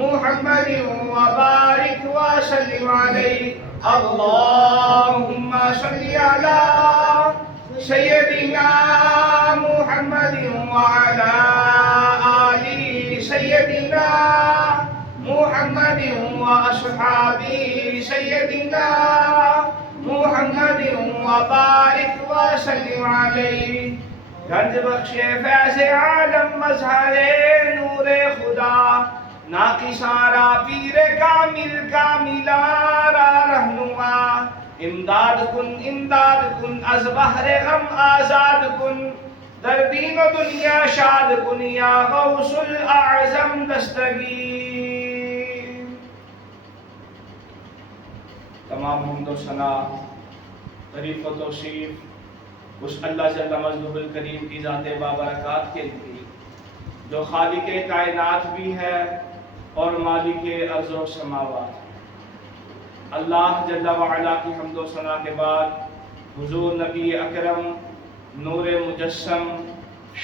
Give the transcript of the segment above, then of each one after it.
محمد وبارك وسلم عليه اللهم صل على سيدنا محمد وعلى آل سيدنا محمد وأصحابه سيدنا محمد وبارك وسلم عليه گنج بخش فیض عالم مظہر نور خدا ناقصارا پیر کامل کاملارا رہنما امداد کن از بحر غم آزاد کن در دین و دنیا شاد کن یا غوث الاعظم دستگیر. تمام حمد و ثنا تعریف و توصیف اس اللہ جل مجدہ الکریم کی ذات بابرکات کے لیے جو خالق کائنات بھی ہے اور مالک ارض و سماوات. اللہ جل وعلا کی حمد و ثنا کے بعد حضور نبی اکرم نور مجسم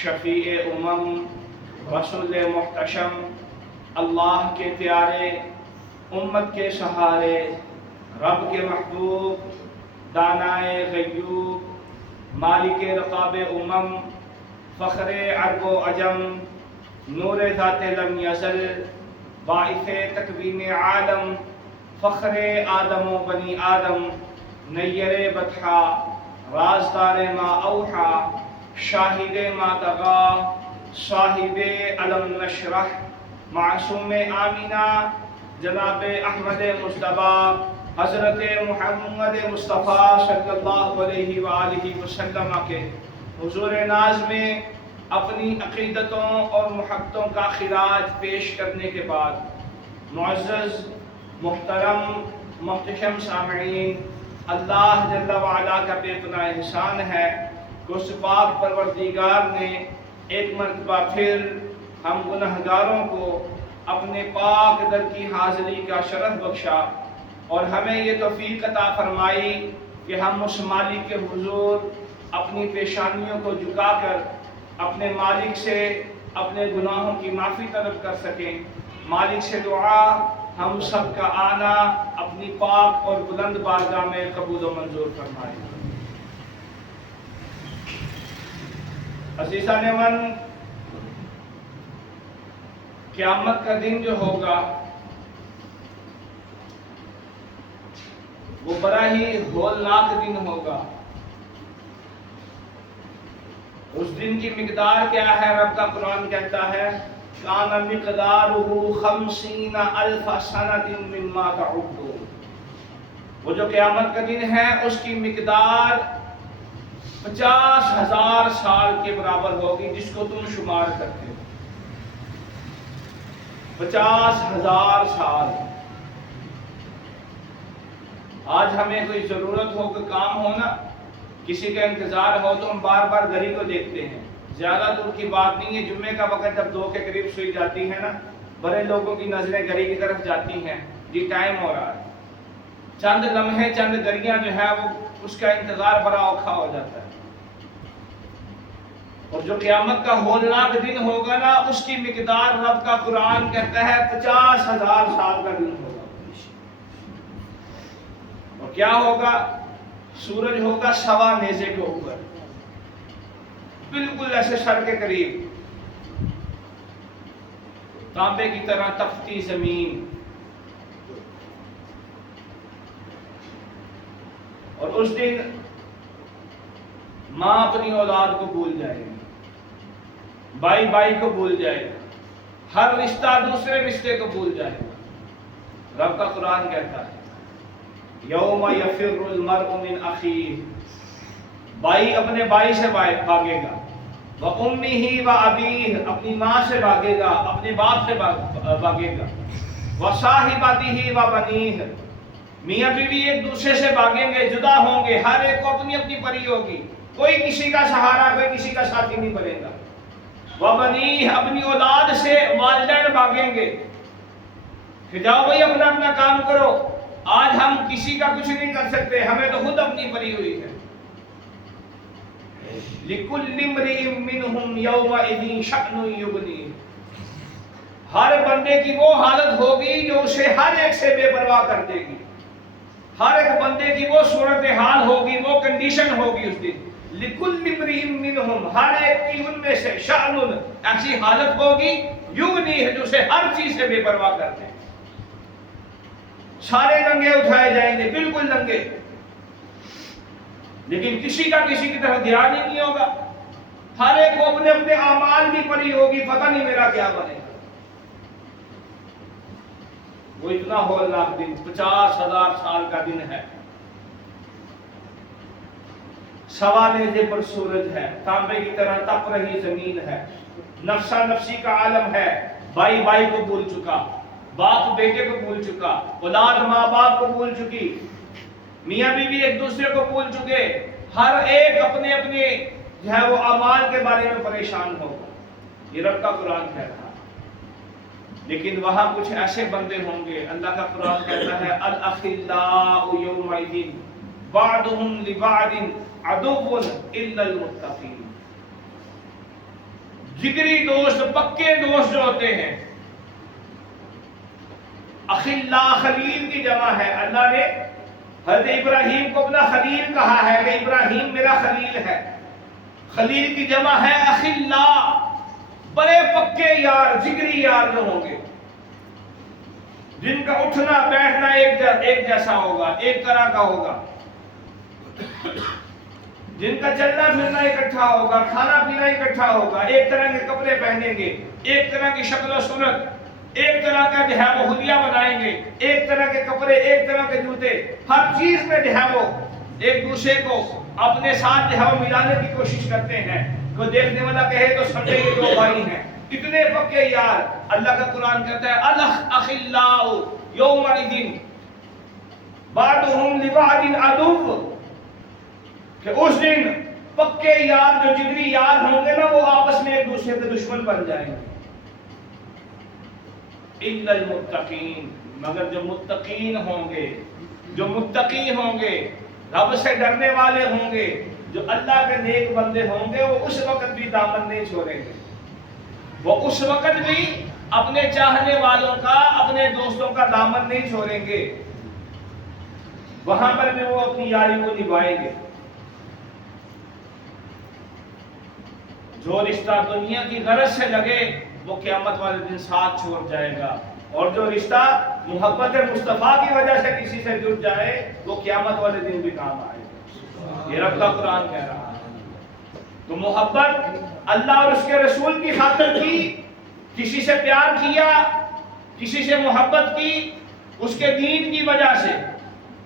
شفیع امم رسول محتشم اللہ کے پیارے امت کے سہارے رب کے محبوب دانائے غیوب مالک رقاب امم فخر عرب و عجم نور ذات لم یزل باعث تکوین عالم فخر آدم و بنی آدم نیر بطحا رازدار ما اوحا شاہد ما تغا صاحب علم نشرح معصوم آمینہ جناب احمد مصطفیٰ حضرت محمد مصطفیٰ صلی اللہ علیہ وآلہ وسلم کے حضور ناز میں اپنی عقیدتوں اور محبتوں کا خراج پیش کرنے کے بعد معزز محترم محتشم سامعین، اللہ جل وعلا کا بے پناہ احسان ہے کہ اس پاک پروردگار نے ایک مرتبہ پھر ہم گنہگاروں کو اپنے پاک در کی حاضری کا شرف بخشا اور ہمیں یہ توفیق عطا فرمائی کہ ہم اس مالک کے حضور اپنی پیشانیوں کو جھکا کر اپنے مالک سے اپنے گناہوں کی معافی طلب کر سکیں. مالک سے دعا ہم سب کا آنا اپنی پاک اور بلند بارگاہ میں قبول و منظور فرمائے. عزیزان من، قیامت کا دن جو ہوگا وہ بڑا ہی ہولناک دن ہوگا. اس دن کی مقدار کیا ہے؟ رب کا قرآن کہتا ہے کان مقدارہ 50,000 سنۃ مما تعدون. وہ جو قیامت کا دن ہے اس کی مقدار 50,000 سال کے برابر ہوگی جس کو تم شمار کرتے ہو. 50,000 سال. آج ہمیں کوئی ضرورت ہو کہ کام ہو نا، کسی کا انتظار ہو تو ہم بار بار گھڑی کو دیکھتے ہیں. زیادہ دور کی بات نہیں ہے، جمعے کا وقت جب 2 کے قریب سوئی جاتی ہے نا، بڑے لوگوں کی نظریں گھڑی کی طرف جاتی ہیں، جی ٹائم ہو رہا ہے. چند لمحے چند گھڑیاں جو ہے وہ اس کا انتظار بڑا اوکھا ہو جاتا ہے. اور جو قیامت کا ہولناک دن ہوگا نا اس کی مقدار رب کا قرآن کہتا ہے 50,000 سال کا دن ہوگا. اور کیا ہوگا؟ سورج ہوگا سوا نیزے کے اوپر، بالکل ایسے سر کے قریب، تانبے کی طرح تپتی زمین. اور اس دن ماں اپنی اولاد کو بھول جائے گی، بھائی بھائی کو بھول جائے گا، ہر رشتہ دوسرے رشتے کو بھول جائے گا. رب کا قرآن کہتا ہے یوم یفر المرء من اخیہ، بھائی اپنے بھائی سے بھاگے گا، وامہ وابیہ، اپنی ماں سے بھاگے گا، اپنے باپ سے بھاگے گا، وصاحبتہ وبنیہ، میاں بیوی ایک دوسرے سے بھاگیں گے، جدا ہوں گے، ہر ایک کو اپنی اپنی پری ہوگی، کوئی کسی کا سہارا کوئی کسی کا ساتھی نہیں بنے گا. وبنیہ، اپنی اولاد سے والدین بھاگیں گے کہ جاؤ بھائی اپنا اپنا کام کرو، آج ہم کسی کا کچھ نہیں کر سکتے، ہمیں تو خود اپنی پری ہوئی ہے. لِكُلِّ امْرِئٍ مِّنْهُمْ يَوْمَئِذٍ شَأْنٌ يُغْنِيهِ، ہر بندے کی وہ حالت ہوگی جو اسے ہر ایک سے بے پرواہ کر دے گی. ہر ایک بندے کی وہ صورتحال ہوگی, وہ کنڈیشن ہوگی اس دن. لِكُلِّ امْرِئٍ مِّنْهُمْ, ہر ایک کی ان میں سے شأن, ایسی حالت ہوگی یغنی ہے جو اسے ہر چیز سے بے پرواہ کر دے. سارے ننگے اٹھائے جائیں گے, بالکل ننگے, لیکن کسی کا کسی کی طرف دھیان ہی نہیں ہوگا. ہر ایک کو اپنے اپنے اعمال کی پڑی ہوگی, پتہ نہیں میرا کیا بنے گا. وہ اتنا ہولناک دن 50,000 سال کا دن ہے. سوا نیزے پر سورج ہے, تانبے کی طرح تپ رہی زمین ہے, نفسا نفسی کا عالم ہے. بھائی بھائی کو بھول چکا, باپ بیٹے کو بھول چکا, اولاد ماں باپ کو بھول چکی, میاں بیوی ایک دوسرے کو بھول چکے. ہر ایک اپنے اپنے جو ہے وہ اعمال کے بارے میں پریشان ہوگا. یہ رب کا قرآن کہہ رہا ہے. لیکن وہاں کچھ ایسے بندے ہوں گے, اللہ کا قرآن کہتا ہے الاخلاء یومئذ بعضهم لبعض عدو الا المتقین. جگری دوست, پکے دوست جو ہوتے ہیں, اخلاء خلیل کی جمع ہے. اللہ نے حضرت ابراہیم کو اپنا خلیل کہا ہے کہ ابراہیم میرا خلیل ہے. خلیل کی جمع ہے اخلاء, بڑے پکے یار, جگری یار جو ہوں گے, جن کا اٹھنا بیٹھنا ایک جیسا ہوگا, ایک طرح کا ہوگا, جن کا چلنا پھرنا اکٹھا ہوگا, کھانا پینا اکٹھا ہوگا, ایک طرح کے کپڑے پہنیں گے, ایک طرح کی شکل و صورت, ایک طرح کا جو ہے وہ حلیہ بنائیں گے, ایک طرح کے کپڑے, ایک طرح کے جوتے, ہر چیز میں جو ہے وہ ایک دوسرے کو اپنے ساتھ جو ہے وہ ملانے کی کوشش کرتے ہیں. کوئی دیکھنے والا کہے تو سمجھے یہ دو بھائی ہیں, اتنے پکے یار. اللہ کا قرآن کہتا ہے الاخلاء یومئذ بعضهم لبعض عدو, کہ اس دن پکے یار جو جگری یار ہوں گے نا, وہ آپس میں ایک دوسرے کے دشمن بن جائیں گے. الا المتقین, مگر جو متقین ہوں گے, جو متقی ہوں گے, رب سے ڈرنے والے ہوں گے, جو اللہ کے نیک بندے ہوں گے, وہ اس وقت بھی دامن نہیں چھوڑیں گے. وہ اس وقت بھی اپنے چاہنے والوں کا, اپنے دوستوں کا دامن نہیں چھوڑیں گے. وہاں پر بھی وہ اپنی یاری کو نبھائیں گے. جو رشتہ دنیا کی غرض سے لگے وہ قیامت والے دن ساتھ چھوڑ جائے گا, اور جو رشتہ محبت مصطفیٰ کی وجہ سے کسی سے جڑ جائے وہ قیامت والے دن بھی کام آئے گا. یہ رب کا قرآن کہہ رہا ہے. تو محبت اللہ اور اس کے رسول کی خاطر کی, کسی سے پیار کیا, کسی سے محبت کی, اس کے دین کی وجہ سے,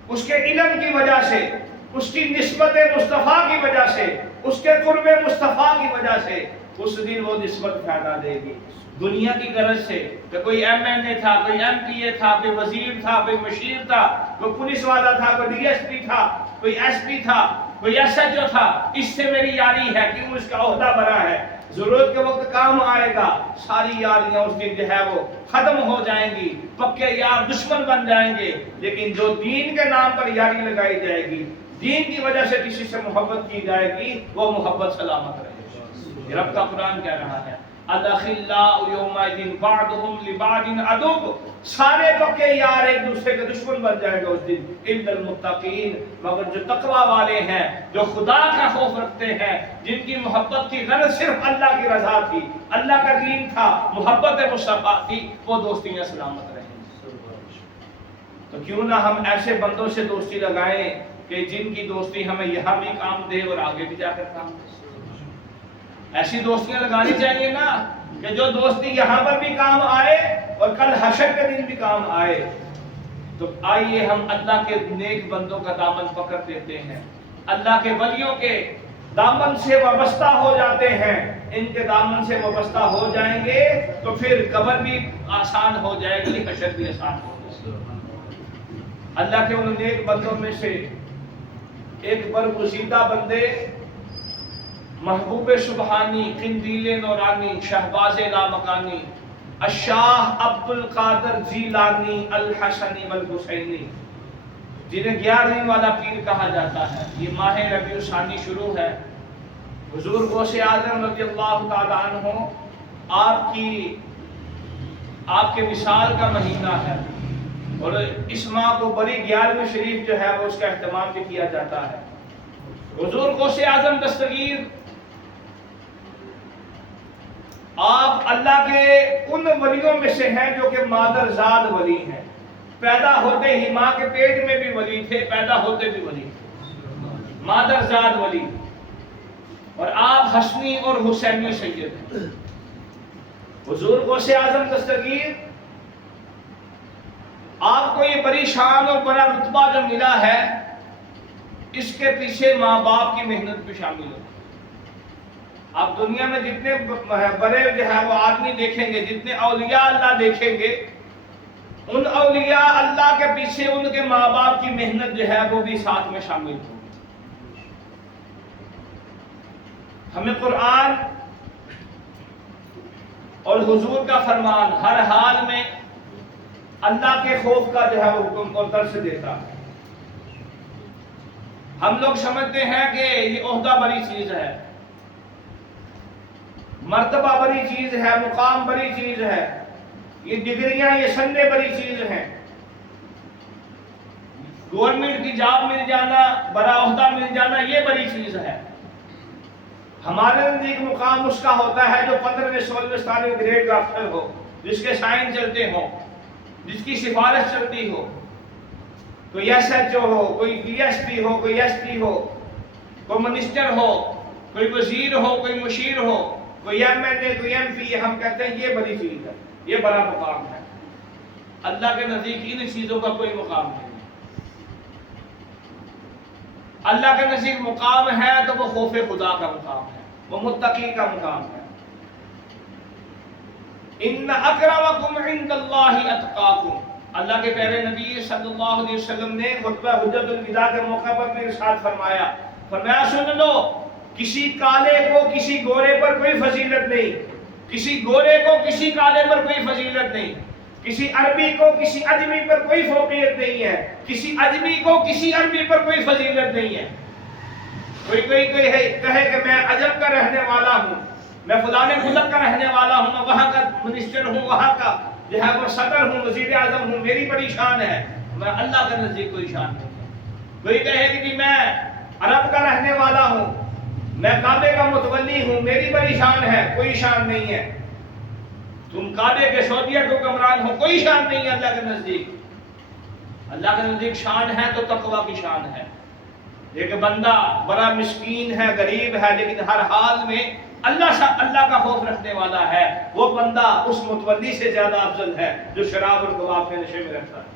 اس کے علم کی وجہ سے, اس کی نسبت مصطفیٰ کی وجہ سے, اس کے قرب مصطفیٰ کی وجہ سے, اس دن وہ نسبت پھیلا دے گی. دنیا کی غرض سے کہ کوئی ایم این اے تھا, کوئی ایم پی اے تھا, کوئی وزیر تھا, کوئی مشیر تھا, کوئی پولیس والا تھا, کوئی ڈی ایس پی تھا, کوئی ایس پی تھا, کوئی ایس ایچ او تھا, اس سے میری یاری ہے کیوں اس کا عہدہ بڑا ہے, ضرورت کے وقت کام آئے گا. ساری یاریاں اس دن جو ہے وہ ختم ہو جائیں گی, پکے یار دشمن بن جائیں گے. لیکن جو دین کے نام پر یاری لگائی جائے گی, دین کی وجہ سے کسی سے محبت کی جائے گی, وہ محبت سلامت رہے گی. یہ رب کا قرآن کہہ رہا ہے الاخلاء یومئذ بعضهم لبعض عدو, سارے پکے یار ایک دوسرے کے دشمن بن جائے گا اس دن. الا المتقین, مگر جو تقوی والے ہیں, جو خدا کا خوف رکھتے ہیں, جن کی محبت کی غرض صرف اللہ کی رضا تھی, اللہ کا دین تھا, محبت مصطفیٰ تھی, وہ دوستیاں سلامت رہیں. تو کیوں نہ ہم ایسے بندوں سے دوستی لگائیں کہ جن کی دوستی ہمیں یہاں بھی کام دے اور آگے بھی جا کر کام دے. ایسی دوستیاں لگانی چاہیے نا کہ جو دوستی یہاں پر بھی کام آئے اور کل حشر کے دن بھی کام آئے. تو آئیے ہم اللہ کے نیک بندوں کا دامن پکڑ دیتے ہیں, اللہ کے ولیوں کے دامن سے وابستہ ہو جاتے ہیں. ان کے دامن سے وابستہ ہو جائیں گے تو پھر قبر بھی آسان ہو جائے گی, حشر بھی آسان ہو جائے گی. اللہ کے ان نیک بندوں میں سے ایک برگزیدہ بندے, محبوب سبحانی, قندیل نورانی, شہباز لامکانی, الشاہ عبد القادر جیلانی الحسنی والحسینی, جنہیں 11ویں والا پیر کہا جاتا ہے. یہ ماہ ربیع الثانی شروع ہے. حضور غوث اعظم رضی اللہ تعالی عنہ, آپ کے وصال کا مہینہ ہے، اور اس ماہ کو بڑی 11ویں شریف جو ہے وہ اس کا اہتمام بھی کیا جاتا ہے۔ حضور غوث اعظم دستگیر آپ اللہ کے ان ولیوں میں سے ہیں جو کہ مادر زاد ولی ہیں، پیدا ہوتے ہی ماں کے پیٹ میں بھی ولی تھے، پیدا ہوتے بھی ولی تھے، مادر زاد ولی، اور آپ حسنی اور حسینی سید ہیں۔ حضور غوث اعظم دستگیر آپ کو یہ بڑی شان اور بڑا رتبہ جو ملا ہے، اس کے پیچھے ماں باپ کی محنت بھی شامل ہوتی ہے۔ آپ دنیا میں جتنے بڑے جو ہے وہ آدمی دیکھیں گے، جتنے اولیاء اللہ دیکھیں گے، ان اولیاء اللہ کے پیچھے ان کے ماں باپ کی محنت جو ہے وہ بھی ساتھ میں شامل ہوگی۔ ہمیں قرآن اور حضور کا فرمان ہر حال میں اللہ کے خوف کا جو ہے وہ حکم اور درس دیتا ہے۔ ہم لوگ سمجھتے ہیں کہ یہ عہدہ بڑی چیز ہے، مرتبہ بڑی چیز ہے، مقام بڑی چیز ہے، یہ ڈگریاں، یہ سندے بڑی چیز ہیں، گورنمنٹ کی جاب مل جانا، بڑا عہدہ مل جانا، یہ بڑی چیز ہے۔ ہمارے نزدیک مقام اس کا ہوتا ہے جو 15ویں 16ویں 17ویں گریڈ کا افسر ہو، جس کے سائن چلتے ہوں، جس کی سفارش چلتی ہو، کوئی ایس ایچ او ہو، کوئی ڈی ایس پی ہو، کوئی ایس پی ہو، کوئی منسٹر ہو، کوئی وزیر ہو، کوئی مشیر ہو، کوئی ایم ایل اے، کوئی ایم پی، ہم کہتے ہیں یہ بڑی چیز ہے، یہ بڑا مقام ہے۔ اللہ کے نزدیک ان چیزوں کا کوئی مقام نہیں ہے۔ اللہ کے نزدیک مقام ہے تو وہ خوف خدا کا مقام ہے، وہ متقی کا مقام ہے۔ ان اکرمکم عند اللہ اتقاکم، اللہ کے پیارے نبی صلی اللہ علیہ وسلم نے خطبہ حجت الوداع کے موقع پر بھی ارشاد فرمایا سن لو، کسی کالے کو کسی گورے پر کوئی فضیلت نہیں، کسی گورے کو کسی کالے پر کوئی فضیلت نہیں، کسی عربی کو کسی اجمی پر کوئی فوقیت نہیں ہے، کسی اجمی کو کسی عربی پر کوئی فضیلت نہیں ہے۔ کوئی کہے کہ میں عجم کا رہنے والا ہوں، میں فلانے ملک کا رہنے والا ہوں، میں وہاں کا منسٹر ہوں، وہاں کا جو ہے وہ صدر ہوں، وزیر اعظم ہوں، میری بڑی شان ہے، میں اللہ کے نزدیک کوئی شان نہیں ہے۔ کوئی کہے کہ میں عرب کا رہنے والا ہوں، میں کعبے کا متولی ہوں، میری بڑی شان ہے، کوئی شان نہیں ہے۔ تم کعبے کے سعودیہ کے حکمران ہو، کوئی شان نہیں ہے اللہ کے نزدیک۔ اللہ کے نزدیک شان ہے تو تقویٰ کی شان ہے۔ ایک بندہ بڑا مسکین ہے، غریب ہے، لیکن ہر حال میں اللہ کا خوف رکھنے والا ہے، وہ بندہ اس متولی سے زیادہ افضل ہے جو شراب اور کباب کے نشے میں رہتا ہے۔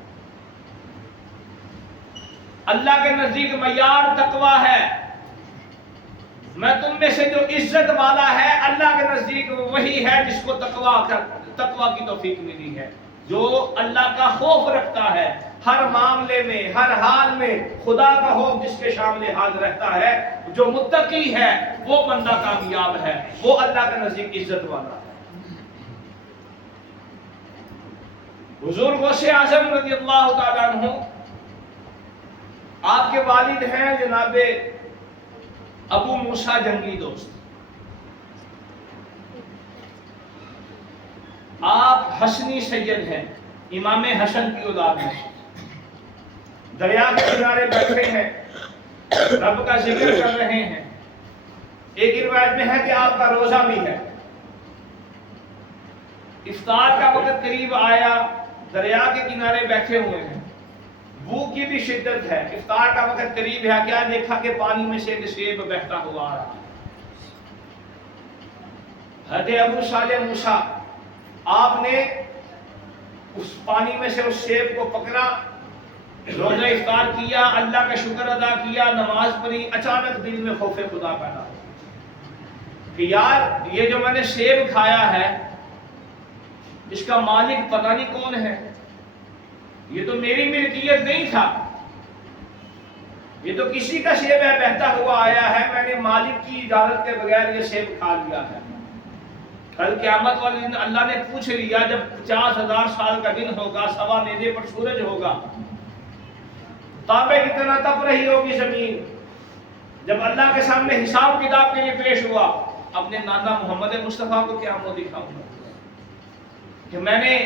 اللہ کے نزدیک معیار تقویٰ ہے۔ میں تم میں سے جو عزت والا ہے اللہ کے نزدیک وہی ہے جس کو تقویٰ کی توفیق ملی ہے، جو اللہ کا خوف رکھتا ہے، ہر معاملے میں، ہر حال میں خدا کا خوف جس کے سامنے حاضر رہتا ہے، جو متقی ہے وہ بندہ کامیاب ہے، وہ اللہ کے نزدیک عزت والا ہے۔ حضور غوث اعظم رضی اللہ تعالیٰ عنہ، آپ کے والد ہیں جناب ابو موسیٰ جنگی دوست، آپ حسنی سید ہیں، امام حسن کی اولاد ہیں، دریا کے کنارے بیٹھے ہیں، رب کا ذکر کر رہے ہیں۔ ایک روایت میں ہے کہ آپ کا روزہ بھی ہے۔ افطار کا وقت قریب آیا، دریا کے کنارے بیٹھے ہوئے ہیں، بھوک کی بھی شدت ہے، افطار کا وقت قریب ہے، کیا دیکھا کہ پانی میں سے ایک سیب بہتا ہوا آ رہا ہے۔ حضرت ابو صالح موسیٰ، آپ نے اس پانی میں سے اس سیب کو پکڑا، روزہ افطار کیا، اللہ کا شکر ادا کیا، نماز پڑھی، اچانک دل میں خوف خدا پیدا ہوا کہ یار یہ جو میں نے سیب کھایا ہے اس کا مالک پتہ نہیں کون ہے، یہ تو میری ملکیت نہیں تھا، یہ تو کسی کا سیب ہے، بہتا ہوا آیا ہے، میں نے مالک کی اجازت کے بغیر یہ سیب کھا لیا ہے۔ کل قیامت والے دن اللہ نے پوچھ لیا، جب 50,000 سال کا دن ہوگا، سوا نیزے پر سورج ہوگا، تابے کتنا تپ رہی ہوگی زمین، جب اللہ کے سامنے حساب کتاب کے لیے پیش ہوا، اپنے نانا محمد مصطفیٰ کو کیا منہ دکھاؤں گا؟ کہ میں نے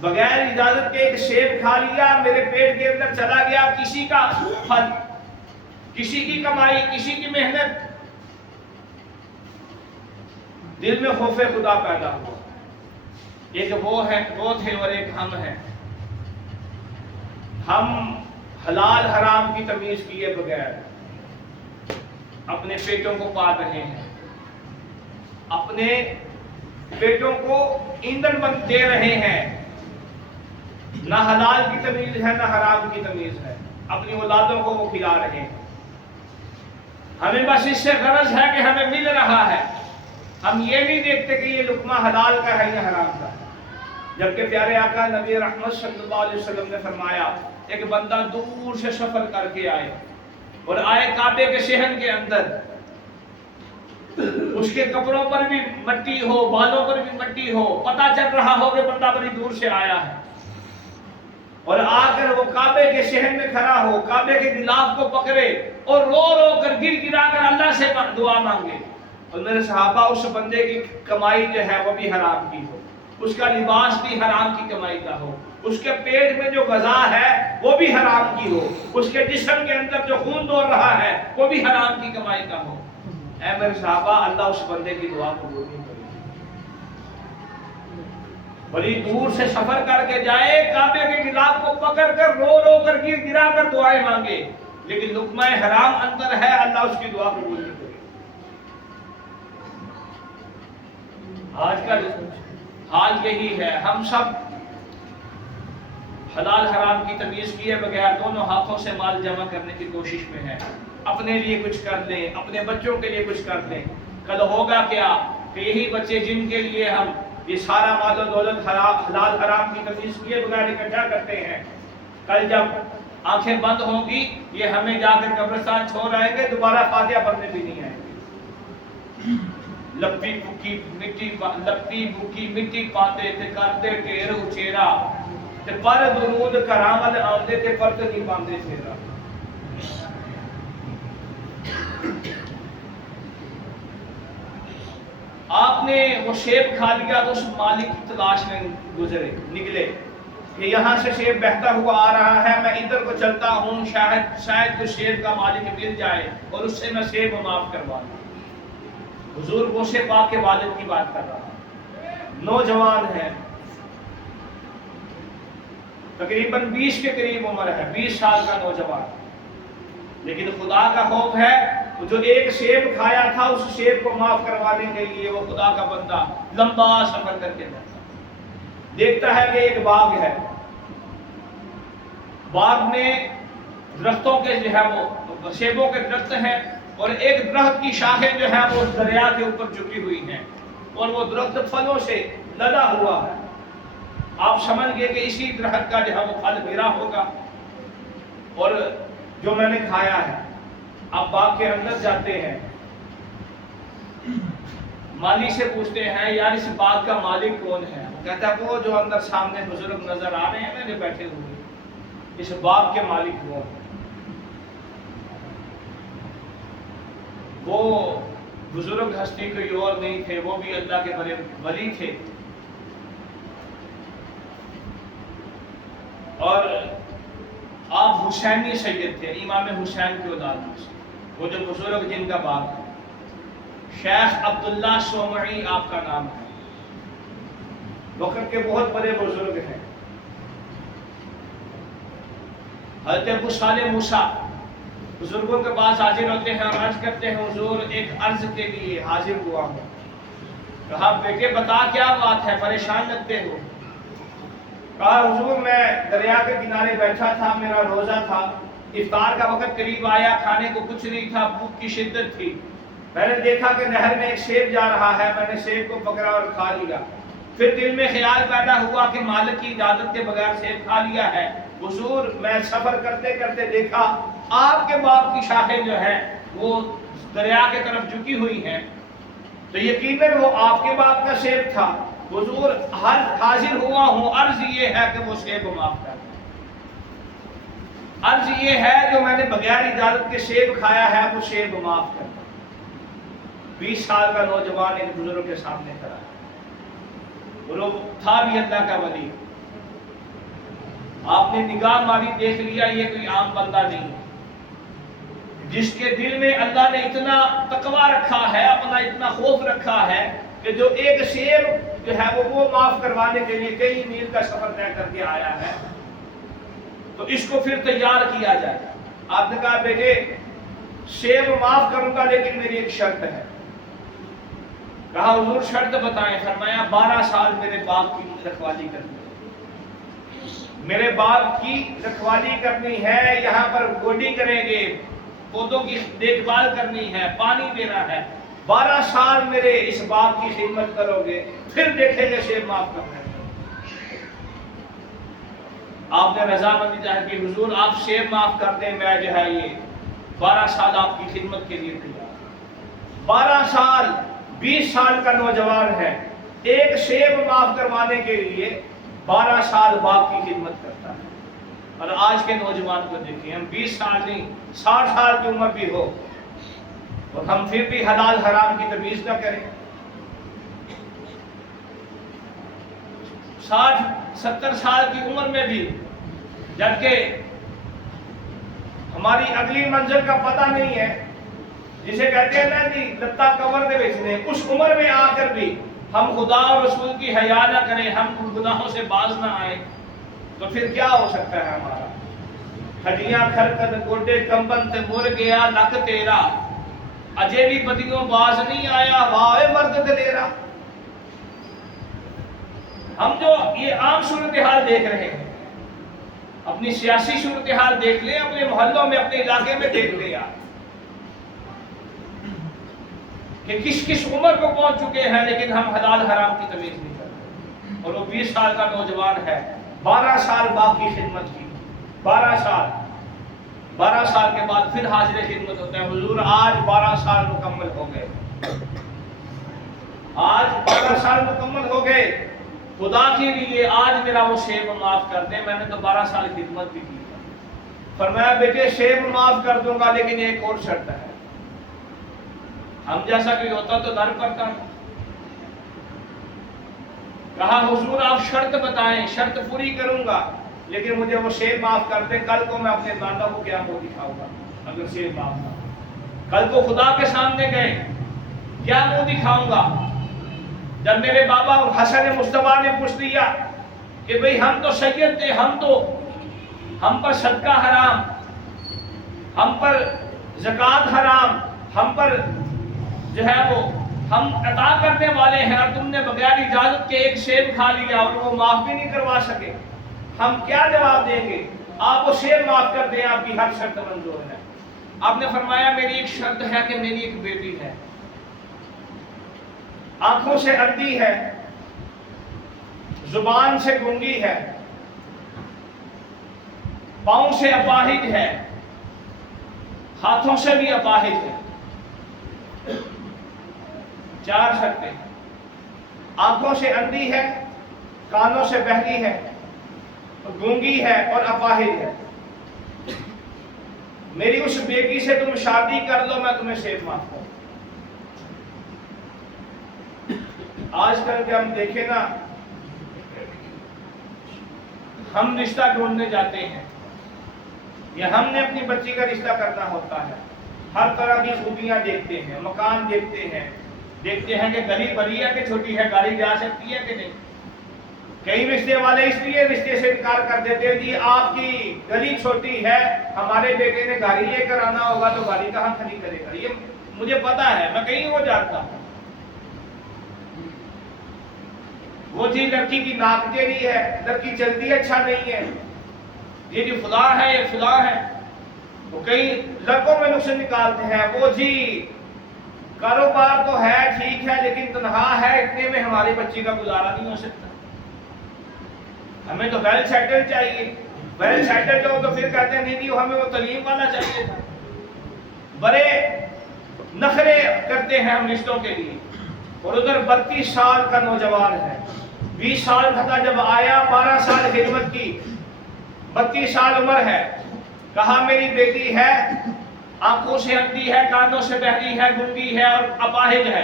بغیر اجازت کے ایک سیب کھا لیا، میرے پیٹ کے اندر چلا گیا، کسی کا پھل، کسی کی کمائی، کسی کی محنت، دل میں خوف خدا پیدا ہوا۔ ایک وہ تھے اور ایک ہم ہیں۔ ہم حلال حرام کی تمیز کیے بغیر اپنے پیٹوں کو پال رہے ہیں، اپنے پیٹوں کو ایندھن دے رہے ہیں، نہ حلال کی تمیز ہے نہ حرام کی تمیز ہے، اپنی اولادوں کو وہ کھلا رہے ہیں۔ ہمیں بس اس سے غرض ہے کہ ہمیں مل رہا ہے، ہم یہ نہیں دیکھتے کہ یہ لقمہ حلال کا ہے یا حرام کا ہے۔ جبکہ پیارے آقا نبی رحمت صلی اللہ علیہ وسلم نے فرمایا، ایک بندہ دور سے سفر کر کے آئے اور آئے کعبے کے صحن کے اندر، اس کے کپڑوں پر بھی مٹی ہو، بالوں پر بھی مٹی ہو، پتہ چل رہا ہو کہ بندہ بڑی دور سے آیا ہے، اور آ کر وہ کعبے کے صحن میں کھڑا ہو، کعبے کے غلاف کو پکڑے اور رو رو کر گر گرا کر اللہ سے دعا مانگے، اور میرے صحابہ اس بندے کی کمائی جو ہے وہ بھی حرام کی ہو، اس کا لباس بھی حرام کی کمائی کا ہو، اس کے پیٹ میں جو غذا ہے وہ بھی حرام کی ہو، اس کے جسم کے اندر جو خون دوڑ رہا ہے وہ بھی حرام کی کمائی کا ہو، اے میرے صحابہ اللہ اس بندے کی دعا قبول نہیں کرے۔ بڑی دور سے سفر کر کے جائے، کعبے کے غلاف کو پکڑ کر رو رو کر گر گرا کر دعائیں مانگے، لیکن لقمہ حرام اندر ہے، اللہ اس کی دعا قبول نہیں کرے۔ آج کا حال یہی ہے، ہم سب حلال حرام کی تمیز کیے بغیر دونوں ہاتھوں سے مال جمع کرنے کی کوشش میں ہیں، اپنے لیے کچھ کر لیں، اپنے بچوں کے لیے کچھ کر لیں۔ کل ہوگا کیا کہ یہی بچے جن کے لیے ہم یہ سارا مال و دولت حلال حرام کی تمیز کیے بغیر اکٹھا کرتے ہیں، کل جب آنکھیں بند ہوں گی یہ ہمیں جا کر قبرستان چھوڑ آئیں گے، دوبارہ فاتحہ پڑھنے بھی نہیں آئیں گے۔ لپی بھوکی مٹی پاتے تے کرتے ٹیر اچیرا تے پر درود کرامل آندے تے پر تو نہیں پاندے سیرا۔ آپ نے وہ سیب کھا لیا تو اس مالک کی تلاش میں نکلے کہ یہاں سے سیب بہتا ہوا آ رہا ہے، میں ادھر کو چلتا ہوں، شاید کوئی سیب کا مالک مل جائے اور اس سے میں سیب معاف کروا دوں۔ حضور غوث پاک کے والد کی بات کر رہا ہوں، نوجوان ہے، تقریباً 20 کے قریب عمر ہے، 20 سال کا نوجوان، لیکن خدا کا خوف ہے، جو ایک سیب کھایا تھا اس سیب کو معاف کروانے کے لیے وہ خدا کا بندہ لمبا سفر کر کے جاتا، دیکھتا ہے کہ ایک باغ ہے، باغ میں درختوں کے جو ہے وہ سیبوں کے درخت ہیں، اور ایک درخت کی شاخیں جو ہے وہ دریا کے اوپر جھکی ہوئی ہیں، اور وہ درخت پھلوں سے لدا ہوا ہے۔ آپ سمجھ گئے کہ اسی درخت کا جو ہے وہ پھل میرا ہوگا اور جو میں نے کھایا ہے۔ آپ باغ کے اندر جاتے ہیں، مالی سے پوچھتے ہیں یار اس باغ کا مالک کون ہے؟ وہ کہتا ہے وہ جو اندر سامنے بزرگ نظر آ رہے ہیں نا جو بیٹھے ہوئے، اس باغ کے مالک کون ہیں؟ وہ بزرگ ہستی کوئی اور نہیں تھے، وہ بھی اللہ کے بڑے ولی تھے، اور آپ حسینی سید تھے، امام حسین کی اولاد میں سے، وہ جو بزرگ جن کا باغ ہے، شیخ عبداللہ سومعی آپ کا نام ہے، وقت کے بہت بڑے بزرگ ہیں۔ حضرت ابو صالح موسیٰ بزرگوں کے پاس حاضر ہوتے ہیں اور عرض کرتے ہیں حضور ایک عرض کے لیے حاضر ہوا ہوں۔ کہا بیٹے بتا کیا بات ہے، پریشان لگتے ہو؟ کہا حضور میں دریا کے کنارے بیٹھا تھا، میرا روزہ تھا، افطار کا وقت قریب آیا، کھانے کو کچھ نہیں تھا، بھوک کی شدت تھی، میں نے دیکھا کہ نہر میں ایک سیب جا رہا ہے، میں نے سیب کو پکڑا اور کھا لیا، پھر دل میں خیال پیدا ہوا کہ مالک کی اجازت کے بغیر سیب کھا لیا ہے، حضور میں سفر کرتے کرتے دیکھا آپ کے باغ کی شاخیں جو ہیں وہ دریا کی طرف جھکی ہوئی ہیں، تو یقیناً وہ آپ کے باغ کا سیب تھا، حضور حاضر ہوا ہوں، عرض یہ ہے کہ وہ سیب معاف کر دیں، عرض یہ ہے جو میں نے بغیر اجازت کے سیب کھایا ہے وہ سیب معاف کر دیں۔ 20 سال کا نوجوان ایک بزرگ کے سامنے کھڑا ہے، وہ تھا بھی اللہ کا ولی. آپ نے نگاہ ماری دیکھ لیا یہ کوئی عام بندہ نہیں ہے. جس کے دل میں اللہ نے اتنا تقوی رکھا ہے، اپنا اتنا خوف رکھا ہے کہ جو ایک شیر جو ہے وہ معاف کروانے کے لیے کئی میل کا سفر طے کر کے آیا ہے، تو اس کو پھر تیار کیا جائے. آپ نے کہا بیٹے شیر معاف کروں گا لیکن میری ایک شرط ہے. کہا حضور شرط بتائیں. فرمایا 12 سال میرے باغ کی رکھوالی کرنی ہے. میرے باغ کی رکھوالی کرنی ہے، یہاں پر گوڈی کریں گے، پودوں کی دیکھ بھال کرنی ہے، پانی دینا ہے. 12 سال میرے اس باغ کی خدمت کرو گے، پھر دیکھیں گے شیر معاف کرنا ہے. آپ نے رضامندی ظاہر کی حضور آپ شیر معاف کر دیں، میں جو ہے یہ 12 سال آپ کی خدمت کے لیے تیار. 12 سال 20 سال کا نوجوان ہے، ایک شیر معاف کروانے کے لیے 12 سال باپ کی خدمت کرتا ہے. اور آج کے نوجوان کو دیکھیں، ہم 20 سال نہیں 60 سال کی عمر بھی ہو اور ہم پھر بھی حلال حرام کی تمیز نہ کریں. 60-70 سال کی عمر میں بھی، جبکہ ہماری اگلی منزل کا پتہ نہیں ہے، جسے کہتے ہیں نا جی لتا کمر دے بیچنے، اس عمر میں آ کر بھی ہم خدا اور رسول کی حیا نہ کریں، ہم گناہوں سے باز نہ آئیں، تو پھر کیا ہو سکتا ہے ہمارا؟ ہڈیاں کھرکت گوڈے کمبن تے مر گیا لک تیرا، اجے بھی بدیوں باز نہیں آیا، واہ مرد دلیرا. ہم جو یہ عام صورتحال دیکھ رہے ہیں، اپنی سیاسی صورتحال دیکھ لیں، اپنے محلوں میں اپنے علاقے میں دیکھ لیں آپ کہ کس کس عمر کو پہنچ چکے ہیں، لیکن ہم حلال حرام کی تمیز نہیں کرتے. اور وہ 20 سال کا نوجوان ہے، 12 سال باپ کی خدمت کی. 12 سال کے بعد پھر حاضر خدمت ہوتا ہے. حضور آج 12 سال مکمل ہو گئے، آج 12 سال مکمل ہو گئے، خدا کے لیے آج میرا وہ شیب معاف کر دیں، میں نے تو 12 سال خدمت بھی کی. فرمایا بیٹے شیب معاف کر دوں گا لیکن ایک اور شرط ہے. ہم جیسا کوئی ہوتا تو در کرتا. کہا حضور آپ شرط بتائیں. شرط پوری کروں گا لیکن مجھے وہ شیر معاف کر دیں، کل کو میں اپنے دادا کو کیا منہ دکھاؤں گا اگر شیر معاف نہ. کل کو خدا کے سامنے گئے کیا منہ دکھاؤں گا؟ جب میرے بابا حسن مصطفیٰ نے پوچھ لیا کہ بھئی ہم تو سید تھے، ہم پر صدقہ حرام، ہم پر زکوٰۃ حرام، ہم پر جو ہے وہ ہم عطا کرنے والے ہیں، اور تم نے بغیر اجازت کے ایک سیب کھا لیا اور وہ معاف بھی نہیں کروا سکے، ہم کیا جواب دیں گے؟ آپ وہ سیب معاف کر دیں، آپ کی ہر شرط منظور ہے. آپ نے فرمایا میری ایک شرط ہے کہ میری ایک بیٹی ہے، آنکھوں سے اندھی ہے، زبان سے گونگی ہے، پاؤں سے اپاہج ہے، ہاتھوں سے بھی اپاہج ہے. 4 شرطیں. آنکھوں سے اندھی ہے، کانوں سے بہری ہے، گونگی ہے اور اپاہج ہے. میری اس بیٹی سے تم شادی کر لو، میں تمہیں شیب معاف کروں. آج کل کے ہم دیکھیں نا، ہم رشتہ ڈھونڈنے جاتے ہیں یا ہم نے اپنی بچی کا رشتہ کرنا ہوتا ہے، ہر طرح کی خوبیاں دیکھتے ہیں، مکان دیکھتے ہیں کہ گلی بڑی ہے کہ چھوٹی ہے، گاڑی جا سکتی ہے کہ نہیں. کئی رشتے والے اس لیے رشتے سے انکار کر دیتے ہیں جی آپ کی گلی چھوٹی ہے، ہمارے بیٹے نے گاڑی لے کر آنا ہوگا تو گاڑی کہاں کھڑی کرے گا. یہ مجھے پتا ہے، میں کہیں ہو جاتا ہوں. وہ جی لڑکی کی ناک ٹیڑھی ہے، لڑکی چلتی اچھا نہیں ہے، یہ جو فلاں ہے یہ فلاں ہے. وہ کئی لڑکوں میں نقص نکالتے ہیں، وہ جی کاروبار تو ہے ٹھیک ہے لیکن تنہا ہے، اتنے میں ہماری بچی کا گزارا نہیں ہو سکتا، ہمیں تو ویل سیٹل چاہیے. ویل سیٹل ہو تو پھر کہتے ہیں نہیں جی ہمیں وہ تعلیم والا چاہیے تھا. بڑے نخرے کرتے ہیں ہم رشتوں کے لیے. اور ادھر 32 سال کا نوجوان ہے، 20 سال تھا جب آیا، 12 سال خدمت کی، 32 سال عمر ہے. کہا میری بیٹی ہے، آنکھوں سے اندھی ہے، کانوں سے بہری ہے، گونگی ہے اور اپاہج ہے.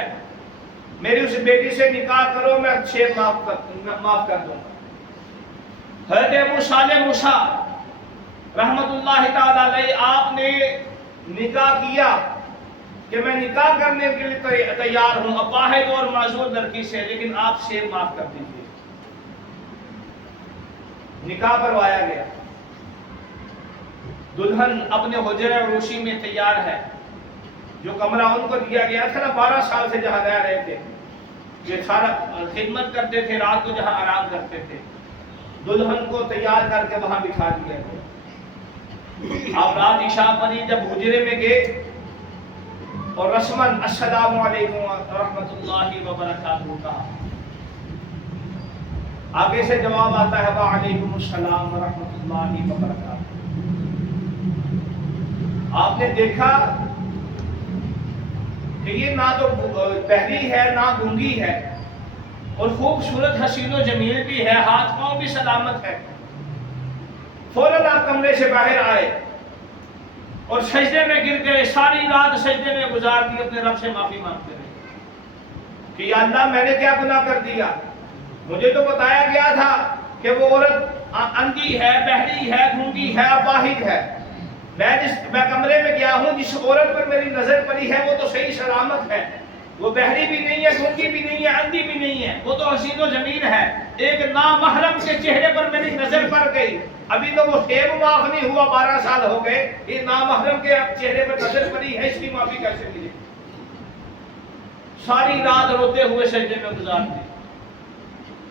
میری اس بیٹی سے نکاح کرو، میں 6 معاف کر دوں گا۔ حضرت ابو صالح موسیٰ رحمت اللہ تعالی علیہ، آپ نے نکاح کیا کہ میں نکاح کرنے کے لیے تیار ہوں اپاہج اور معذور لڑکی سے، لیکن آپ 6 معاف کر دیجیے۔ نکاح کروایا گیا، دلہن اپنے حجرہ روشی میں تیار ہے، جو کمرہ ان کو دیا گیا تھا نا 12 سال سے جہاں رہ رہے تھے، یہ سارا خدمت کرتے تھے، رات کو جہاں آرام کرتے تھے، دلہن کو تیار کر کے وہاں بٹھا دیا گیا۔ آپ رات عشاء پڑھی، جب حجرے میں گئے اور رسماً السلام علیکم ورحمۃ اللہ وبرکاتہ کہا، آگے سے جواب آتا ہے وعلیکم السلام ورحمۃ اللہ وبرکاتہ۔ آپ نے دیکھا کہ یہ نہ تو بہری ہے نہ گونگی ہے، اور خوبصورت حسین و جمیل بھی ہے، ہاتھ پاؤں بھی سلامت ہے۔ فوراً آپ کمرے سے باہر آئے اور سجدے میں گر گئے، ساری رات سجدے میں گزار دی، اپنے رب سے معافی مانگتے رہے کہ یا اللہ میں نے کیا گناہ کر دیا؟ مجھے تو بتایا گیا تھا کہ وہ عورت اندھی ہے، بہری ہے، گونگی ہے، اپاہج ہے۔ میں کمرے میں گیا ہوں، جس عورت پر میری نظر پڑی ہے وہ تو صحیح سلامت ہے، وہ بہری بھی نہیں ہے، گونگی بھی نہیں ہے، اندھی بھی نہیں ہے، وہ تو حسین و جمیل ہے۔ ایک نامحرم کے چہرے پر میری نظر پڑ گئی، ابھی تو وہ خیب معاف نہیں ہوا، 12 سال ہو گئے، یہ نامحرم کے چہرے پر نظر پڑی ہے، اس کی معافی کیسے ملے؟ ساری رات روتے ہوئے سجدے میں گزار دی۔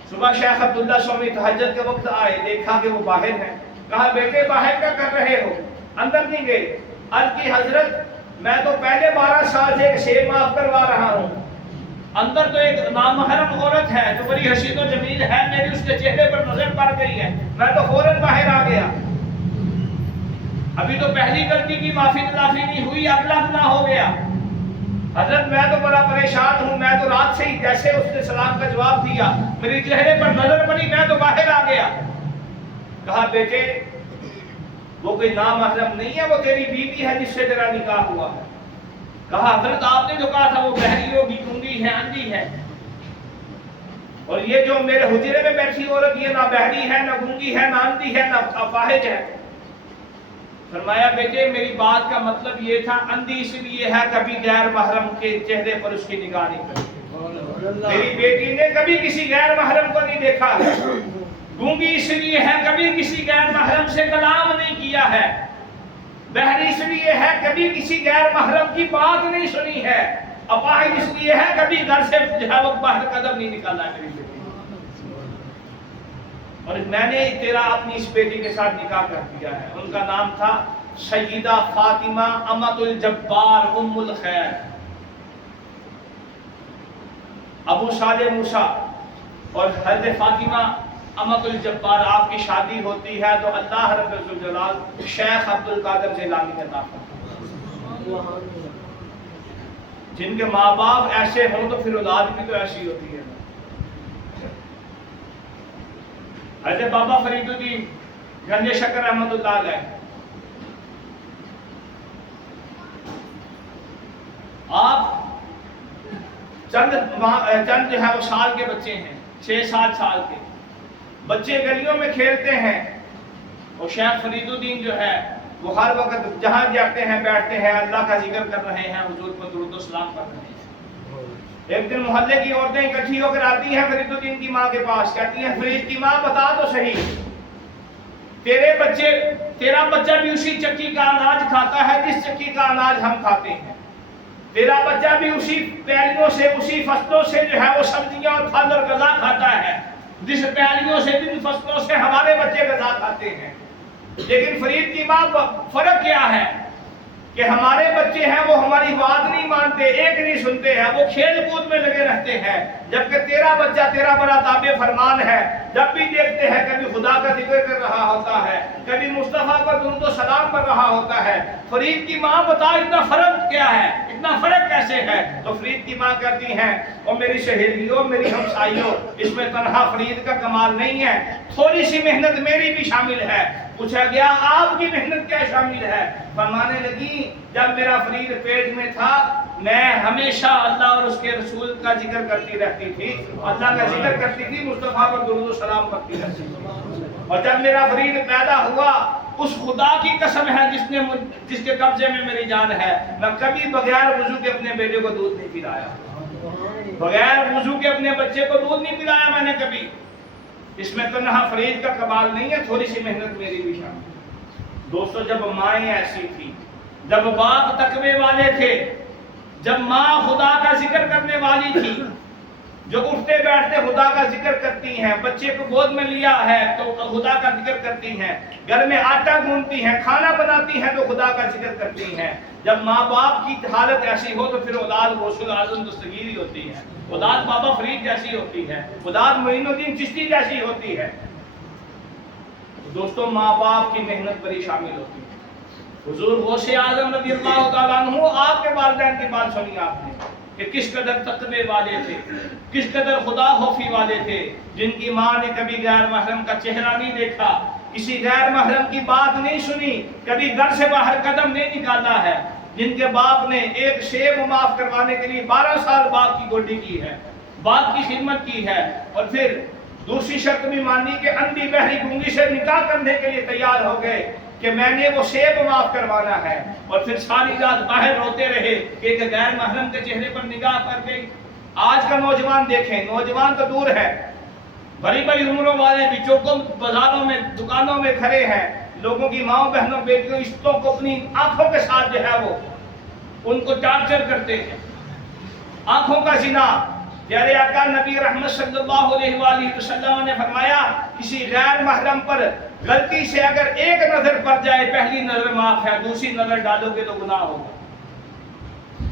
صبح شیخ عبداللہ سومی تہجد کے وقت آئے، دیکھا کہ وہ باہر ہیں، کہا بیٹے باہر کیا کر رہے ہو؟ اندر نہیں گئے۔ عرض کی حضرت میں تو پہلے 12 سال سے ایک شیب معاف کروا رہا ہوں، اندر تو ایک نامحرم عورت ہے جو بڑی حسین و جمیل ہے، میری اس کے چہرے پر نظر پڑ گئی ہے، میں تو فوراً باہر آ گیا، ابھی تو پہلی غلطی کی معافی تلافی نہیں ہوئی، اگلا گناہ ہو گیا۔ حضرت میں تو بڑا پریشان ہوں، میں تو رات سے ہی جیسے اس نے سلام کا جواب دیا میرے چہرے پر نظر پڑی، میں تو باہر آ گیا۔ کہا بیٹے وہ کوئی نامحرم نہیں ہے، وہ تیری بیوی ہے جس سے تیرا نکاح ہوا ہے۔ کہا حضرت آپ نے جو کہا تھا وہ بہری ہوگی، گونگی ہے، اندھی ہے، اور یہ جو میرے حجرے میں بیٹھی عورت یہ نہ بہری ہے، نہ گونگی ہے، نہ اندھی ہے، نہ اپاہج ہے۔ فرمایا بیٹے میری بات کا مطلب یہ تھا، اندھی اس لیے ہے کبھی غیر محرم کے چہرے پر اس کی نگاہ نہیں کرتی، میری بیٹی نے کبھی کسی غیر محرم کو نہیں دیکھا ہے، گونگی اس لیے ہے کبھی کسی غیر محرم سے کلام نہیں کیا ہے، بہری اس لیے ہے کبھی کسی غیر محرم کی بات نہیں سنی ہے، اپاہج اس لیے ہے کبھی گھر سے باہر قدم نہیں نکالا ہے میری بیٹی، اور میں نے تیرا اپنی اس بیٹی کے ساتھ نکاح کر دیا ہے۔ ان کا نام تھا سیدہ فاطمہ امۃ الجبار ام الخیر۔ ابو صالح موسیٰ اور حضرت فاطمہ امۃ الجبار آپ کی شادی ہوتی ہے تو اللہ رب الجلال شیخ عبد القادر جیلانی عطا فرماتا ہے۔ جن کے ماں باپ ایسے ہوں تو پھر اولاد بھی تو ایسی ہوتی ہے۔ حضرت بابا فرید الدین گنج شکر رحمت اللہ علیہ، آپ چند جو ہے وہ سال کے بچے ہیں، 6-7 سال کے بچے گلیوں میں کھیلتے ہیں، اور شیخ فرید الدین جو ہے وہ ہر وقت جہاں جاتے ہیں بیٹھتے ہیں، اللہ کا ذکر کر رہے ہیں، حضور پر درود و سلام کر رہے ہیں۔ ایک دن محلے کی عورتیں اکٹھی ہو کر آتی ہیں فرید الدین کی ماں کے پاس، کہتی ہیں فرید کی ماں بتا تو صحیح، تیرا بچہ بھی اسی چکی کا اناج کھاتا ہے جس چکی کا اناج ہم کھاتے ہیں، تیرا بچہ بھی اسی پیلیوں سے اسی فصلوں سے جو ہے وہ سبزیاں اور پھل اور غذا کھاتا ہے جس پیلیوں سے جن فصلوں سے ہمارے بچے غذا کھاتے ہیں، لیکن فرید کی ماں فرق کیا ہے کہ ہمارے بچے ہیں وہ ہماری بات نہیں مانتے، ایک نہیں سنتے ہیں، وہ کھیل کود میں لگے رہتے ہیں، جبکہ تیرا بچہ تیرا بڑا تابع فرمان ہے، جب بھی دیکھتے ہیں کبھی خدا کا ذکر کر رہا ہوتا ہے، کبھی مصطفیٰ پر درود و سلام کر رہا ہوتا ہے۔ فرید کی ماں بتا اتنا فرق کیا ہے، اتنا فرق کیسے ہے؟ تو فرید کی ماں کہتی ہیں اور میری سہیلیوں میری ہمسائیوں، اس میں تنہا فرید کا کمال نہیں ہے، تھوڑی سی محنت میری بھی شامل ہے۔ پوچھا گیا آپ کی محنت کیا شامل ہے؟ فرمانے لگی جب میرا فرید پیٹ میں تھا میں ہمیشہ اللہ اور اس کے رسول کا ذکر کرتی رہتی تھی، اللہ کا ذکر کرتی تھی، مصطفیٰ پر درود و سلام پڑھتی رہتی تھی۔ اور جب میرا فرید پیدا ہوا، اس خدا کی قسم ہے جس کے قبضے میں میری جان ہے، میں کبھی بغیر وضو کے اپنے بیٹے کو دودھ نہیں پلایا، بغیر وضو کے اپنے بچے کو دودھ نہیں پلایا میں نے کبھی۔ اس میں تنہا فرید کا کمال نہیں ہے، تھوڑی سی محنت میری بھی شامل۔ دوستو، جب مائیں ایسی تھی، جب باپ تقوی والے تھے، جب ماں خدا کا ذکر کرنے والی تھی، جو اٹھتے بیٹھتے خدا کا ذکر کرتی ہیں، بچے کو گود میں لیا ہے تو خدا کا ذکر کرتی ہیں، گھر میں آٹا گوندتی ہیں، کھانا بناتی ہیں تو خدا کا ذکر کرتی ہیں، جب ماں باپ کی حالت ایسی ہو تو پھر اولاد غوث اعظم دستگیر ہی ہوتی ہے، اولاد بابا فرید جیسی ہوتی ہے، اولاد معین الدین چشتی جیسی ہوتی ہے۔ دوستو، ماں باپ کی محنت بڑی شامل ہوتی ہے۔ حضور غوث اعظم رضی اللہ تعالیٰ عنہ، آپ کے والدین کی بات سنی آپ نے کہ کس قدر تقوی والے تھے، کس قدر خدا خوفی والے تھے، جن کی ماں نے کبھی غیر محرم کا چہرہ نہیں دیکھا، کسی غیر محرم کی بات نہیں سنی، کبھی گھر سے باہر قدم نہیں نکالا ہے، جن کے باپ نے ایک شیب معاف کروانے کے لیے 12 سال باپ کی گوڈی کی ہے، باپ کی خدمت کی ہے، اور پھر دوسری شرط بھی مانی کہ اندھی بہری گونگی سے نکاح کرنے کے لیے تیار ہو گئے کہ میں نے وہ شیب معاف کروانا ہے، اور پھر ساری رات باہر روتے رہے کہ ایک غیر محرم کے چہرے پر نگاہ کر گئی۔ آج کا نوجوان دیکھیں، نوجوان تو دور ہے، بڑی بڑی عمروں والے بھی چوکوں بازاروں میں دکانوں میں کھڑے ہیں، لوگوں کی ماں بہنوں بیٹیوں عزتوں کو اپنی آنکھوں کے ساتھ جو ہے وہ ان کو ٹارچر کرتے ہیں، آنکھوں کا زنا۔ پیارے آقا نبی رحمت صلی اللہ علیہ وآلہ وسلم نے فرمایا، کسی غیر محرم پر غلطی سے اگر ایک نظر پڑ جائے، پہلی نظر معاف ہے، دوسری نظر ڈالو گے تو گناہ ہوگا۔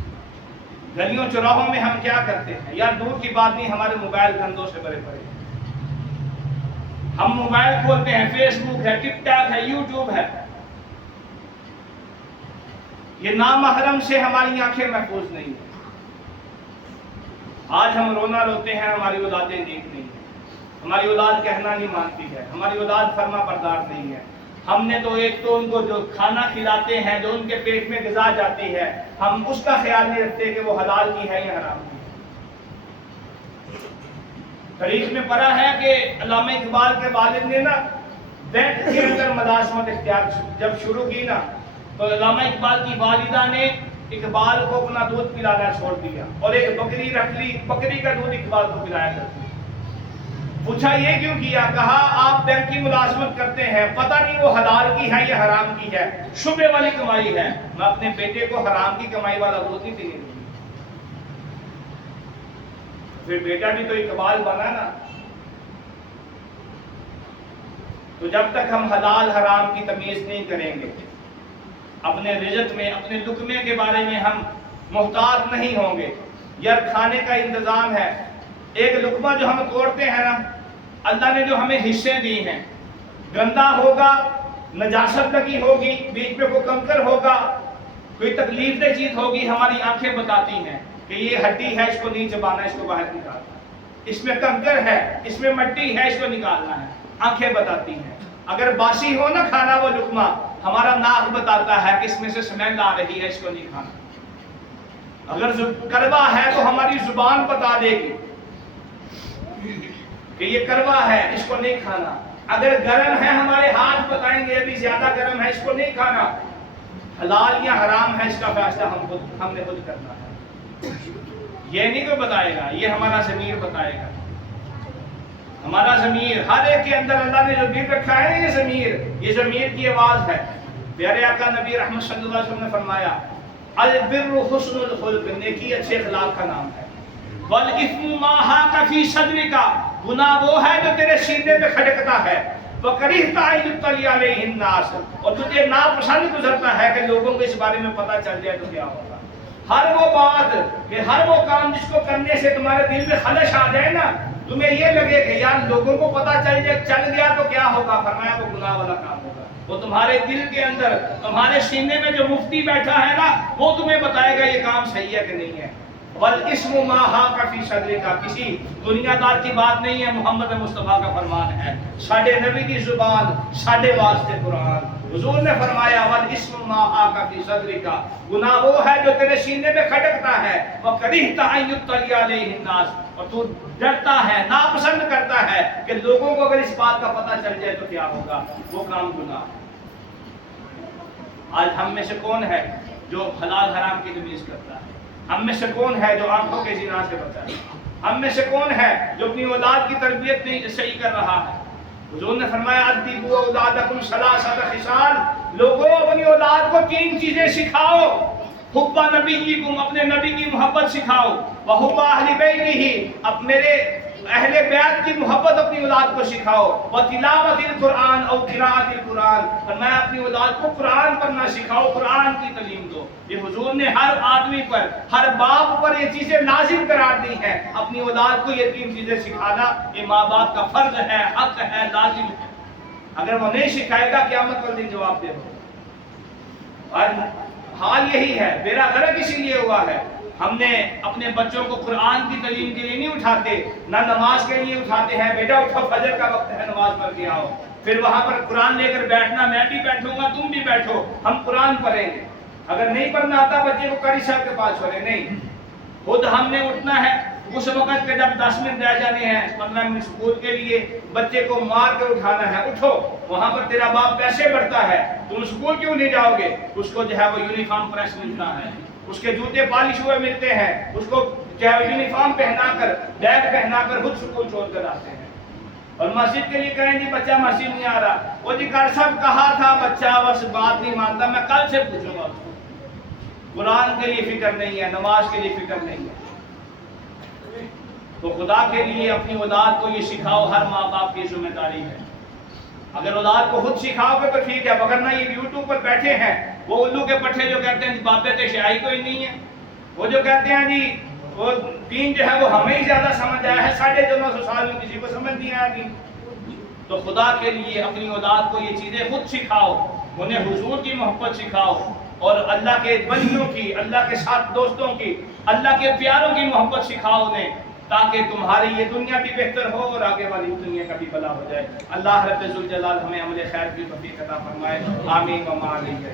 گلیوں چوراہوں میں ہم کیا کرتے ہیں یار، دور کی بات نہیں، ہمارے موبائل گندوں سے بھرے پڑے، ہم موبائل کھولتے ہیں، فیس بک ہے، ٹک ٹاک ہے، یوٹیوب ہے، یہ نامحرم سے ہماری آنکھیں محفوظ نہیں ہیں۔ آج ہم رونا روتے ہیں، ہماری اولادیں نیک نہیں ہیں، ہماری اولاد کہنا نہیں مانتی ہے، ہماری اولاد فرما بردار نہیں ہے۔ ہم نے تو ایک تو ان کو جو کھانا کھلاتے ہیں، جو ان کے پیٹ میں غذا جاتی ہے، ہم اس کا خیال نہیں رکھتے کہ وہ حلال کی ہے یا حرام کی ہے۔ تاریخ میں پڑھا ہے کہ علامہ اقبال کے والد نے نا بینک کے اندر ملازمت اختیار جب شروع کی نا، تو علامہ اقبال کی والدہ نے اقبال کو اپنا دودھ پلانا چھوڑ دیا اور ایک بکری رکھ لی، بکری کا دودھ اقبال کو پلایا کرتی۔ پوچھا یہ کیوں کیا؟ کہا آپ بینک کی ملازمت کرتے ہیں، پتہ نہیں وہ حلال کی ہے یا حرام کی ہے، شبے والی کمائی ہے، میں اپنے بیٹے کو حرام کی کمائی والا دودھ نہیں پینے دوں گی۔ پھر بیٹا بھی تو اقبال بنا نا۔ تو جب تک ہم حلال حرام کی تمیز نہیں کریں گے، اپنے رزق میں، اپنے لقمے کے بارے میں ہم محتاط نہیں ہوں گے، یار کھانے کا انتظام ہے، ایک لقمہ جو ہم توڑتے ہیں نا، اللہ نے جو ہمیں حصے دی ہیں، گندا ہوگا، نجاست لگی ہوگی، بیچ میں کوئی کنکر ہوگا، کوئی تکلیف دہ چیز ہوگی، ہماری آنکھیں بتاتی ہیں کہ یہ ہڈی ہے، اس کو نہیں چبانا، اس کو باہر نکالنا، اس میں کنکر ہے، اس میں مٹی ہے، اس کو نکالنا ہے، آنکھیں بتاتی ہیں۔ اگر باسی ہو نا کھانا وہ لقمہ، ہمارا ناک بتاتا ہے کہ اس میں سے سمیل آ رہی ہے، اس کو نہیں کھانا۔ اگر کڑوا ہے تو ہماری زبان بتا دے گی کہ یہ کڑوا ہے، اس کو نہیں کھانا۔ اگر گرم ہے ہمارے ہاتھ بتائیں گے ابھی زیادہ گرم ہے، اس کو نہیں کھانا۔ حلال یا حرام ہے، اس کا فیصلہ ہم نے خود کرنا ہے۔ یہ نہیں کوئی بتائے گا، یہ ہمارا ضمیر بتائے گا۔ ہمارا ضمیر، ہر ایک کے اندر اللہ نے جو دل رکھا ہے، یہ ضمیر، یہ ضمیر کی آواز ہے۔ پیارے آقا نبی رحمت صلی اللہ علیہ وسلم نے فرمایا، البر حسن الخلق، نیکی اچھے اخلاق کا نام ہے۔ والاثم ما حاک فی صدرک، گناہ وہ ہے جو تیرے سینے پہ کھٹکتا ہے۔ وکرہت ان یطلع علیہ الناس، اور تجھے ناپسند گزرتا ہے کہ لوگوں کو اس بارے میں پتہ چل جائے تو کیا ہوگا۔ ہر وہ بات کہ ہر وہ کام جس کو کرنے سے تمہارے دل میں خلش آ جائے نا، تمہیں یہ لگے کہ یار لوگوں کو پتہ چل گیا تو کیا ہوگا، فرمایا وہ گناہ والا کام ہوگا۔ وہ تمہارے دل کے اندر، تمہارے سینے میں جو مفتی بیٹھا ہے نا، وہ تمہیں بتائے گا یہ کام صحیح ہے کہ نہیں ہے۔ والاسم ما حاق فی صدر کا، کسی دنیا دار کی بات نہیں ہے، محمد مصطفیٰ کا فرمان ہے، ساڈے نبی کی زبان، ساڈے واسطے قرآن۔ حضور نے فرمایا والاسم ما حاق فی صدر کا، گناہ وہ ہے جو تیرے سینے میں کھٹکتا ہے، وکرہت ان یطلع علیہ الناس، اور تو ڈرتا ہے، ناپسند کرتا ہے کہ لوگوں کو اگر اس بات کا پتہ چل جائے تو کیا ہوگا، وہ کام گناہ ہے۔ آج ہم میں سے کون ہے جو حلال حرام کی تمیز کرتا ہے؟ ہم میں سے کون ہے جو آنکھوں کے زنا سے بچا ہے؟ ہم میں سے کون ہے جو اپنی اولاد کی تربیت نہیں صحیح کر رہا ہے؟ حضور نے فرمایا ادبوا اولادکم ثلاثۃ خصال، لوگوں اپنی اولاد کو 3 چیزیں سکھاؤ، حب نبیکم، اپنے نبی کی محبت سکھاؤ، وحب اہل بیتہ، اب میرے اہل بیت کی محبت اپنی اولاد کو سکھاؤ، وتلاوت القرآن او قراءۃ القرآن، فرمایا اپنی اولاد کو قرآن پڑھنا سکھاؤ، قرآن کی تعلیم دو۔ یہ حضور نے ہر آدمی پر، ہر باپ پر یہ چیزیں لازم قرار دی ہیں، اپنی اولاد کو یہ 3 چیزیں سکھانا یہ ماں باپ کا فرض ہے، حق ہے، لازم ہے۔ اگر وہ نہیں سکھائے گا قیامت والے دن جواب دے گا۔ اور حال یہی ہے، میرا غرض اسی لیے ہوا ہے، ہم نے اپنے بچوں کو قرآن کی تعلیم کے لیے نہیں اٹھاتے، نہ نماز کے لیے اٹھاتے ہیں، بیٹا اٹھو فجر کا وقت ہے نماز پڑھ کے آؤ، پھر وہاں پر قرآن لے کر بیٹھنا، میں بھی بیٹھوں گا تم بھی بیٹھو، ہم قرآن پڑھیں گے۔ اگر نہیں پڑھنا آتا بچے کو قاری صاحب کے پاس چھوڑے، نہیں، خود ہم نے اٹھنا ہے۔ اس وقت کے جب 10 منٹ رہ جانے ہیں، 15 منٹ اسکول کے لیے، بچے کو مار کے اٹھانا ہے، اٹھو، وہاں پر تیرا باپ پیسے بڑھتا ہے، تم اسکول کیوں نہیں جاؤ گے؟ اس کو جو ہے وہ یونیفارم پریس ملتا ہے، اس کے جوتے پالش ہوئے ملتے ہیں، اس کو جو ہے یونیفارم پہنا کر، بیگ پہنا کر خود اسکول چھوڑ کر آتے ہیں۔ اور مسجد کے لیے کہیں جی بچہ مسجد نہیں آ رہا، وہ جی کر سب کہا تھا بچہ بس بات نہیں مانتا، میں کل سے پوچھوں گا اس کو۔ قرآن کے لیے فکر نہیں ہے، نماز کے لیے فکر نہیں ہے۔ تو خدا کے لیے اپنی اولاد کو یہ سکھاؤ، ہر ماں باپ کی ذمہ داری ہے۔ اگر اولاد کو خود سکھاؤ گے تو ٹھیک ہے، وگرنہ یہ یوٹیوب پر بیٹھے ہیں وہ الو کے پٹھے جو کہتے ہیں بابے تے شاہی کوئی نہیں ہے، وہ جو کہتے ہیں جی وہ دین جو ہے وہ ہمیں ہی زیادہ سمجھ آیا ہے، 950 سال میں کسی کو سمجھ نہیں آیا دین۔ تو خدا کے لیے اپنی اولاد کو یہ چیزیں خود سکھاؤ، انہیں حضور کی محبت سکھاؤ، اور اللہ کے بندوں کی، اللہ کے ساتھ دوستوں کی، اللہ کے پیاروں کی محبت سکھاؤ انہیں، تاکہ تمہاری یہ دنیا بھی بہتر ہو اور آگے والی دنیا کا بھی بھلا ہو جائے۔ اللہ رب ذوالجلال ہمیں عمل خیر کی توفیق عطا فرمائے، آمین و ما علیہ۔